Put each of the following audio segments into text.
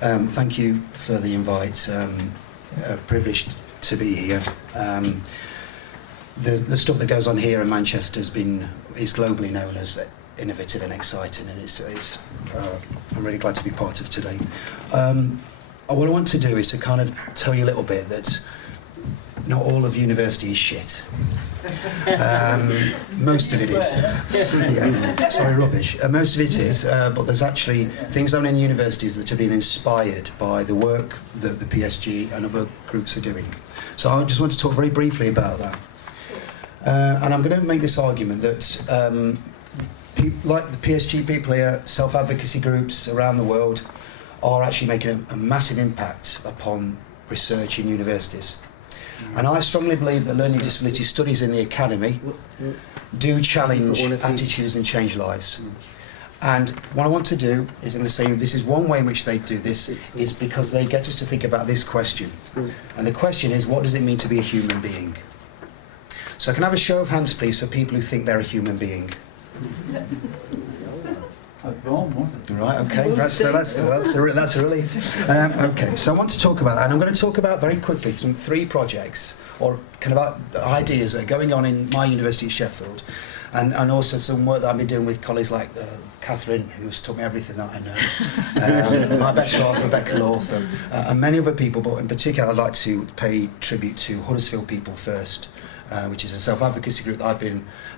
Thank you for the invite. Privileged to be here. The stuff that goes on here in Manchester is globally known as innovative and exciting, and I'm really glad to be part of today. What I want to do is to kind of tell you a little bit that not all of university is shit. Most of it is. Yeah, sorry, rubbish. Most of it is, but there's actually things on in universities that have been inspired by the work that the PSG and other groups are doing. So I just want to talk very briefly about that. And I'm going to make this argument that like the PSG people here, self-advocacy groups around the world are actually making a massive impact upon research in universities. And I strongly believe that learning disability studies in the academy do challenge attitudes and change lives. And what I want to do is I'm going to say this is one way in which they do this is because they get us to think about this question. And the question is, what does it mean to be a human being? So can I have a show of hands, please, for people who think they're a human being? Right, okay, that's a relief. Okay, so I want to talk about that, and I'm going to talk about very quickly some 3 projects, or kind of ideas that are going on in my university at Sheffield, and also some work that I've been doing with colleagues like Catherine, who's taught me everything that I know, my best half, Rebecca Lawth, and many other people, but in particular I'd like to pay tribute to Huddersfield People First, which is a self-advocacy group that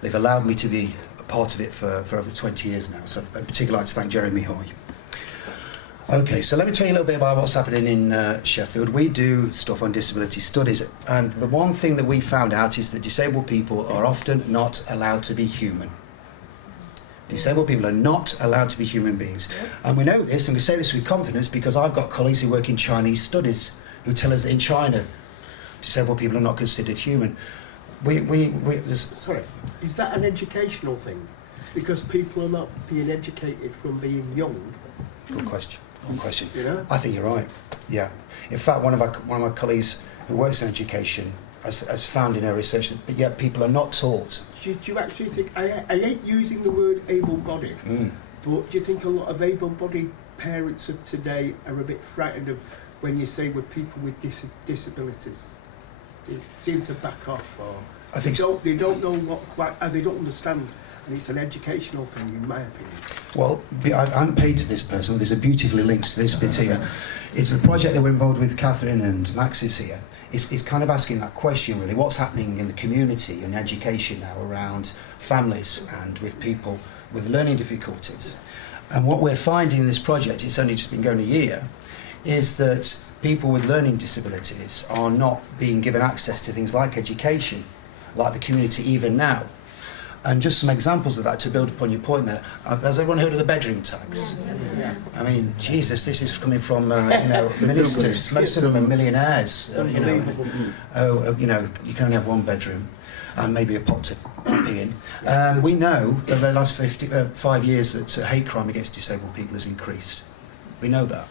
they've allowed me to be part of it for over 20 years now. So in particular, I'd like to thank Jeremy Hoy. Okay, so let me tell you a little bit about what's happening in Sheffield. We do stuff on disability studies, and the one thing that we found out is that disabled people are often not allowed to be human. Disabled people are not allowed to be human beings. And we know this, and we say this with confidence, because I've got colleagues who work in Chinese studies who tell us that in China, disabled people are not considered human. Sorry, is that an educational thing? Because people are not being educated from being young? Good question. Good question. You know? I think you're right. Yeah. In fact, one of my colleagues who works in education has found in her research that yet people are not taught. Do you actually think, I hate using the word able-bodied, but do you think a lot of able-bodied parents of today are a bit frightened of when you say with people with disabilities? They seem to back off, or I think they don't know they don't understand, and it's an educational thing, in my opinion. Well, I'm paid to this person. There's a beautifully linked to this bit here. It's a project that we're involved with. Catherine and Max is here. It's kind of asking that question, really. What's happening in the community and education now around families and with people with learning difficulties? And what we're finding in this project, it's only just been going a year, is that people with learning disabilities are not being given access to things like education, like the community even now. And just some examples of that to build upon your point there. Has everyone heard of the bedroom tax? Yeah. I mean, Jesus, this is coming from ministers. Most of them are millionaires. You can only have one bedroom and maybe a pot to pee in. We know that the last 5 years that hate crime against disabled people has increased. We know that.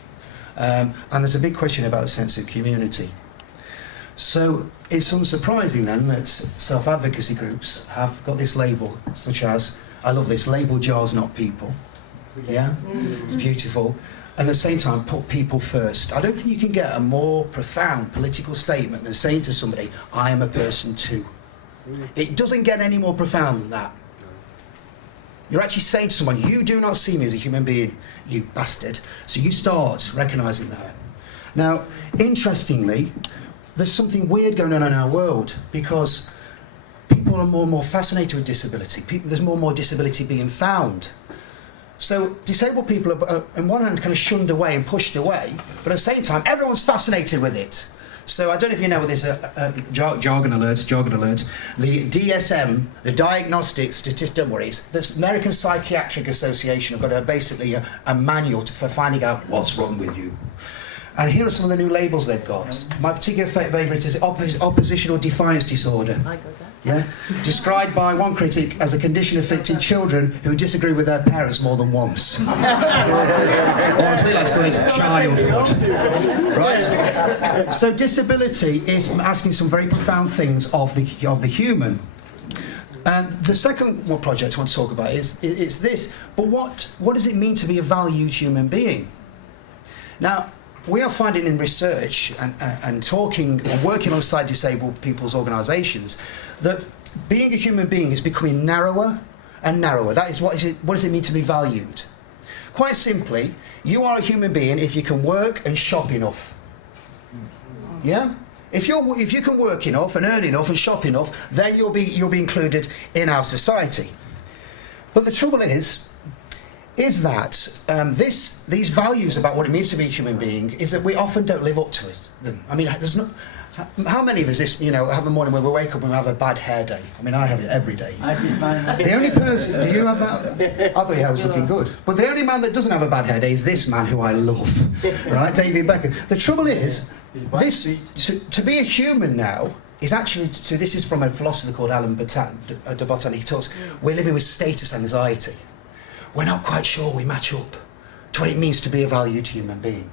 And there's a big question about the sense of community. So it's unsurprising then that self-advocacy groups have got this label, such as, I love this, label jars not people. Yeah? It's beautiful. And at the same time, put people first. I don't think you can get a more profound political statement than saying to somebody, I am a person too. It doesn't get any more profound than that. You're actually saying to someone, you do not see me as a human being, you bastard. So you start recognising that. Now, interestingly, there's something weird going on in our world, because people are more and more fascinated with disability. There's more and more disability being found. So disabled people are, on one hand, kind of shunned away and pushed away, but at the same time, everyone's fascinated with it. So I don't know if you know this, jargon alert, the DSM, the Diagnostic Statistics, don't worry, the American Psychiatric Association have got basically a manual for finding out what's wrong with you. And here are some of the new labels they've got. My particular favourite is oppositional defiance disorder. I got that. Yeah? Described by one critic as a condition afflicting children who disagree with their parents more than once. Or as we like to call it, childhood. Right? So disability is asking some very profound things of the human. And the second project I want to talk about is this. But what does it mean to be a valued human being? Now, we are finding in research and talking and working alongside disabled people's organisations that being a human being is becoming narrower and narrower. That is what does it mean to be valued? Quite simply, you are a human being if you can work and shop enough. Yeah? If you can work enough and earn enough and shop enough, then you'll be included in our society. But the trouble is that these values about what it means to be a human being is that we often don't live up to them. I mean, there's no. How many of us, have a morning where we wake up and we have a bad hair day? I mean, I have it every day. I did mine. The only person, do you have that? I thought your hair was looking good. But the only man that doesn't have a bad hair day is this man who I love, right, David Becker. The trouble is, to be a human now is actually, this is from a philosopher called Alan de Botton. He talks, we're living with status anxiety. We're not quite sure we match up to what it means to be a valued human being.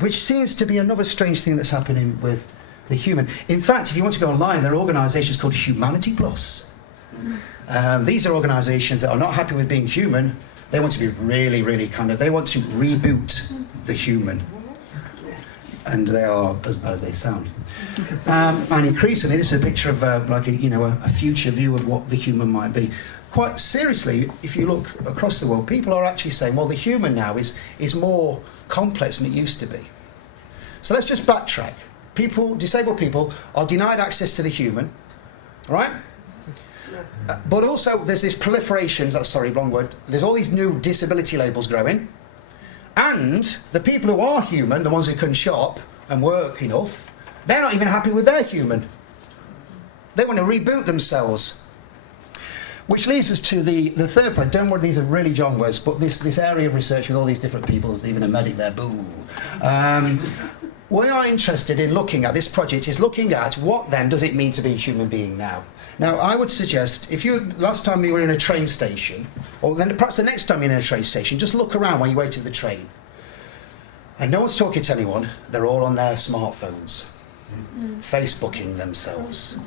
Which seems to be another strange thing that's happening with the human. In fact, if you want to go online, there are organisations called Humanity Plus. These are organisations that are not happy with being human. They want to be really, really they want to reboot the human. And they are as bad as they sound. And increasingly, this is a picture of a future view of what the human might be. Quite seriously, if you look across the world, people are actually saying, well, the human now is more complex than it used to be. So let's just backtrack. Disabled people are denied access to the human, right? But also there's this proliferation, wrong word, there's all these new disability labels growing, and the people who are human, the ones who can shop and work enough, they're not even happy with their human. They want to reboot themselves. Which leads us to the third point. Don't worry, these are really John words, but this area of research with all these different people, there's even a medic there, boo. We are interested in looking at this project, is looking at what then does it mean to be a human being now. Now, I would suggest, last time you were in a train station, or then perhaps the next time you're in a train station, just look around while you wait for the train. And no one's talking to anyone, they're all on their smartphones, Facebooking themselves.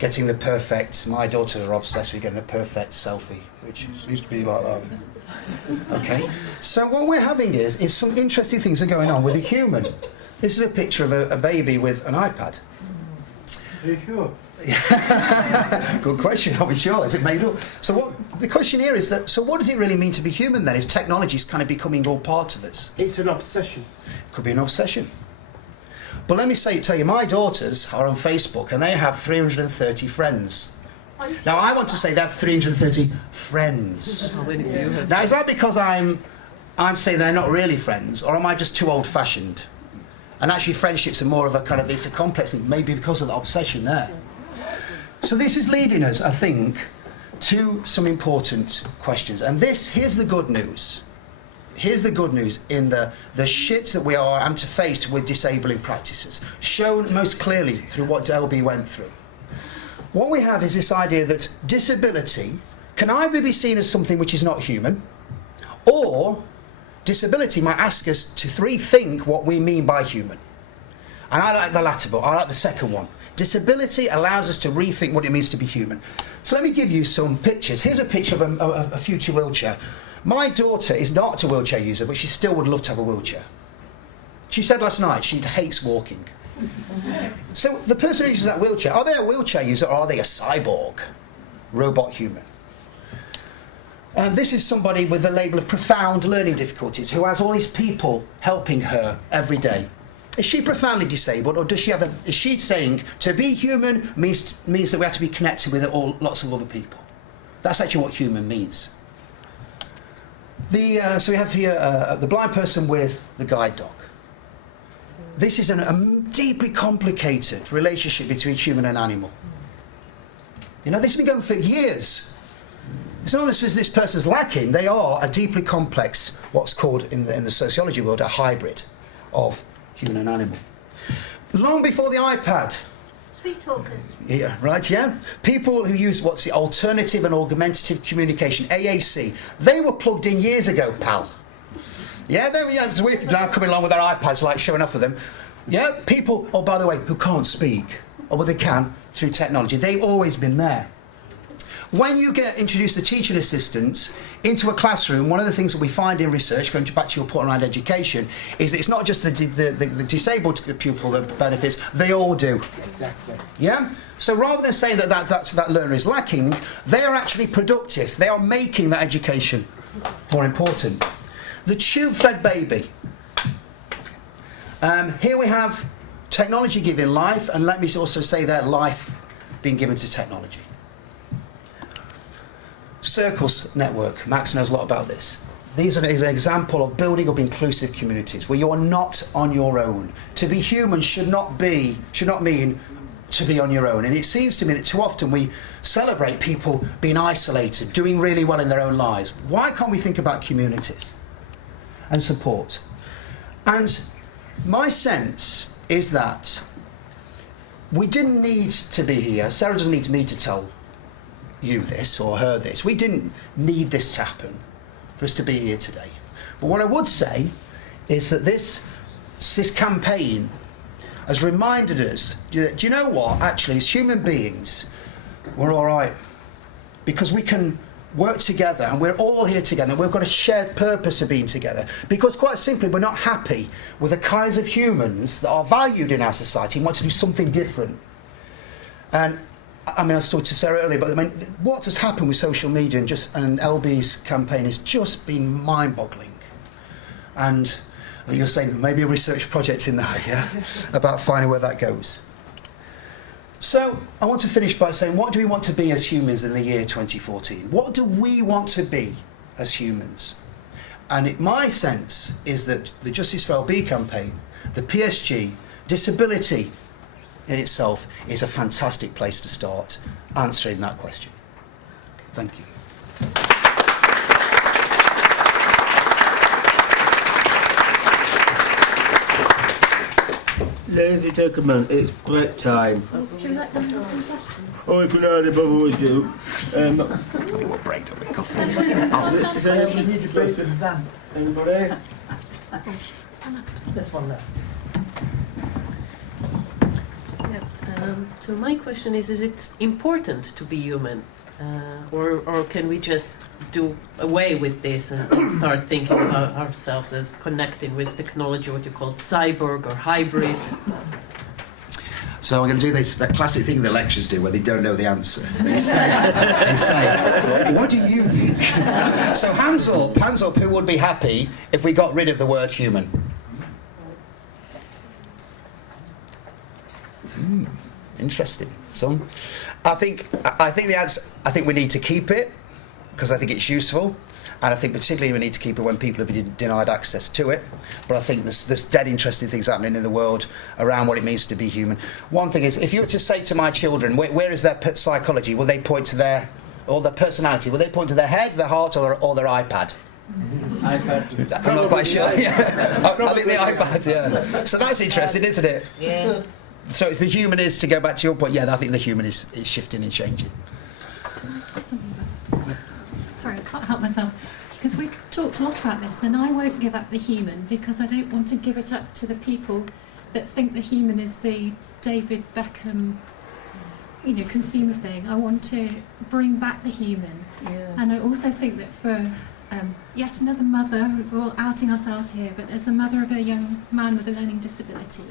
Getting the perfect, my daughters are obsessed with getting the perfect selfie, which used to be like that. Okay, so what we're having is some interesting things are going on with a human. This is a picture of a baby with an iPad. Are you sure? Good question, are we sure? Is it made up? So the question here is so what does it really mean to be human then if technology is kind of becoming all part of us? It's an obsession. Could be an obsession. But let me tell you, my daughters are on Facebook and they have 330 friends. Now, I want to say they have 330 friends. Now, is that because I'm saying they're not really friends, or am I just too old-fashioned? And actually, friendships are more of it's a complex thing, maybe because of the obsession there. So this is leading us, I think, to some important questions. And here's the good news. Here's the good news in the shit that we are and to face with disabling practices, shown most clearly through what LB went through. What we have is this idea that disability can either be seen as something which is not human, or disability might ask us to rethink what we mean by human. And I like the latter, but I like the second one. Disability allows us to rethink what it means to be human. So let me give you some pictures. Here's a picture of a future wheelchair. My daughter is not a wheelchair user, but she still would love to have a wheelchair. She said last night she hates walking. So the person who uses that wheelchair, are they a wheelchair user or are they a cyborg, robot human? This is somebody with the label of profound learning difficulties who has all these people helping her every day. Is she profoundly disabled, or is she saying to be human means that we have to be connected with lots of other people? That's actually what human means. So we have here the blind person with the guide dog. This is a deeply complicated relationship between human and animal. This has been going for years. It's not that this person's lacking. They are a deeply complex, what's called in the sociology world, a hybrid of human and animal. Long before the iPad. Street talkers. Yeah, right, yeah. People who use what's the alternative and augmentative communication, AAC, they were plugged in years ago, pal. Yeah, we're now coming along with their iPads, like showing off with them. Yeah, people, oh, by the way, who can't speak, or well, they can through technology. They've always been there. when you get introduced to teaching assistants into a classroom, one of the things that we find in research, going back to your point around education, is that it's not just the disabled pupil that benefits, they all do. Exactly. Yeah? So rather than saying that learner is lacking, they are actually productive. They are making that education more important. The tube-fed baby. Here we have technology giving life, and let me also say that life being given to technology. Circles network. Max knows a lot about this. These is an example of building up inclusive communities where you're not on your own. To be human should not mean to be on your own. And it seems to me that too often we celebrate people being isolated, doing really well in their own lives. Why can't we think about communities and support? And my sense is that we didn't need to be here. Sarah doesn't need me to tell you this or her this. We didn't need this to happen for us to be here today. But what I would say is that this campaign has reminded us, do you know what, actually, as human beings, we're all right. Because we can work together, and we're all here together, and we've got a shared purpose of being together. Because quite simply, we're not happy with the kinds of humans that are valued in our society and want to do something different. And I mean, I was talking to Sarah earlier, but I mean, what has happened with social media and LB's campaign has just been mind-boggling. And you're saying maybe a research project in there, yeah, about finding where that goes. So I want to finish by saying, what do we want to be as humans in the year 2014? What do we want to be as humans? And my sense is that the Justice for LB campaign, the PSG, disability in itself is a fantastic place to start answering that question. Thank you. Ladies and gentlemen, it's break time. Should we let them have some questions? Oh, we can hardly bother with you. I think we'll break up with coffee. We need to break the van. Anybody? This one there. So my question is it important to be human? Or can we just do away with this and start thinking about ourselves as connecting with technology, what you call cyborg or hybrid? So I'm going to do that classic thing the lecturers do where they don't know the answer. They say, what do you think? So hands up, who would be happy if we got rid of the word human? Interesting. So I think the answer, I think we need to keep it because I think it's useful, and I think particularly we need to keep it when people have been denied access to it. But I think there's dead interesting things happening in the world around what it means to be human. One thing is, if you were to say to my children, where is their psychology? Will they point to their personality? Will they point to their head, their heart, or their iPad? iPad. I'm not quite sure. Yeah. I think the iPad. Yeah. So that's interesting, isn't it? Yeah. So the human is, to go back to your point, yeah, I think the human is shifting and changing. Can I say something about that? Sorry, I can't help myself. Because we've talked a lot about this, and I won't give up the human because I don't want to give it up to the people that think the human is the David Beckham, consumer thing. I want to bring back the human. Yeah. And I also think that for yet another mother, we're all outing ourselves here, but as the mother of a young man with a learning disability,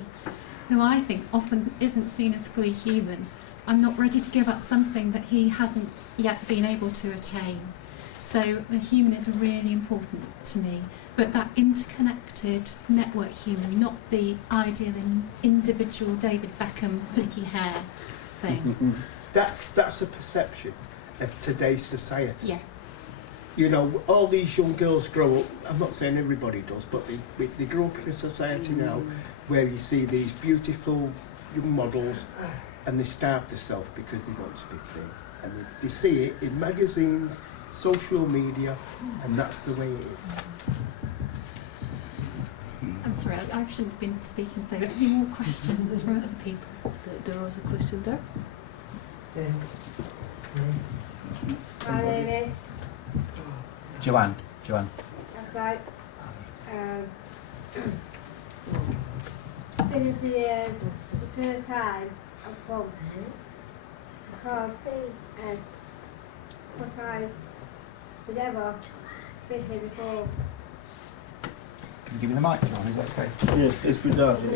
who I think often isn't seen as fully human, I'm not ready to give up something that he hasn't yet been able to attain. So the human is really important to me, but that interconnected network human, not the ideal individual David Beckham flicky hair thing. That's a perception of today's society. Yeah. All these young girls grow up, I'm not saying everybody does, but they grow up in a society now where you see these beautiful young models and they starve themselves because they want to be thin. And they see it in magazines, social media, and that's the way it is. I'm sorry, I shouldn't have been speaking, so any more questions from other people? There was a question there. My name is Joanne. Okay. This is the first time I've come because But the devil bit me before. Can you give me the microphone? Is that okay? Yes, it's without it.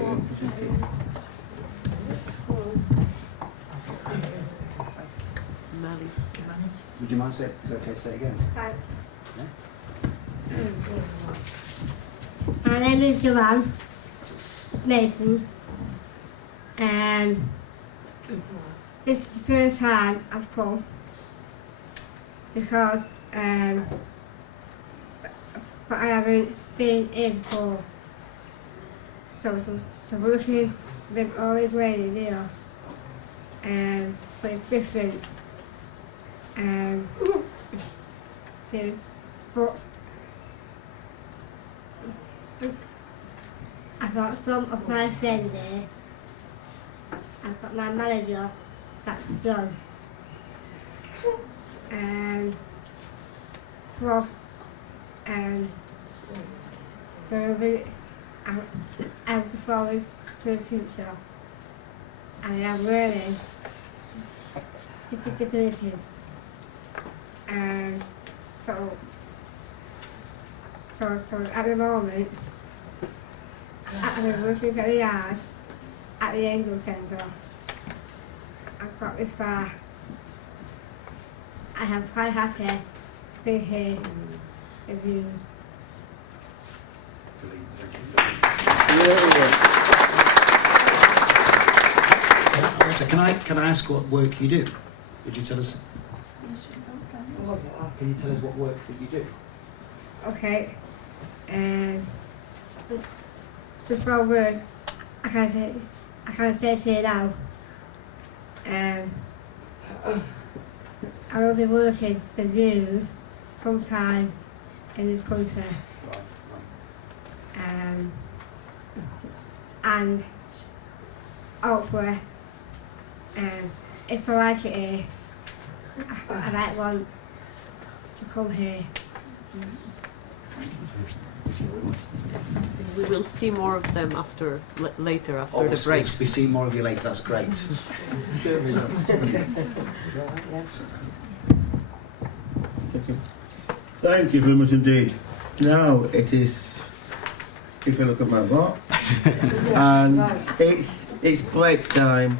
Mally. Would you mind saying? Is it okay to say it again? Thanks. Yeah. My name is Joanne Mason. This is the first time I've come because but I haven't been in before. So working with all these ladies here, but it's different. But I've got some of my friends here. I've got my manager, that's John. Plus, I'm looking forward to the future. I am learning disabilities. So at the moment, I've been working very hard at the Angel Centre. I've got this far. I am quite happy to be here with you. So can I ask what work you do? Would you tell us? Can you tell us what work that you do? Okay. Before work, I can't say it now. I will be working with you sometime in this country. And hopefully, if I like it here, I might want to come here. We will see more of them later after Oh, the break. we see more of you later. That's great. Thank you very much indeed. Now it is, if you look at my watch, and it's break time.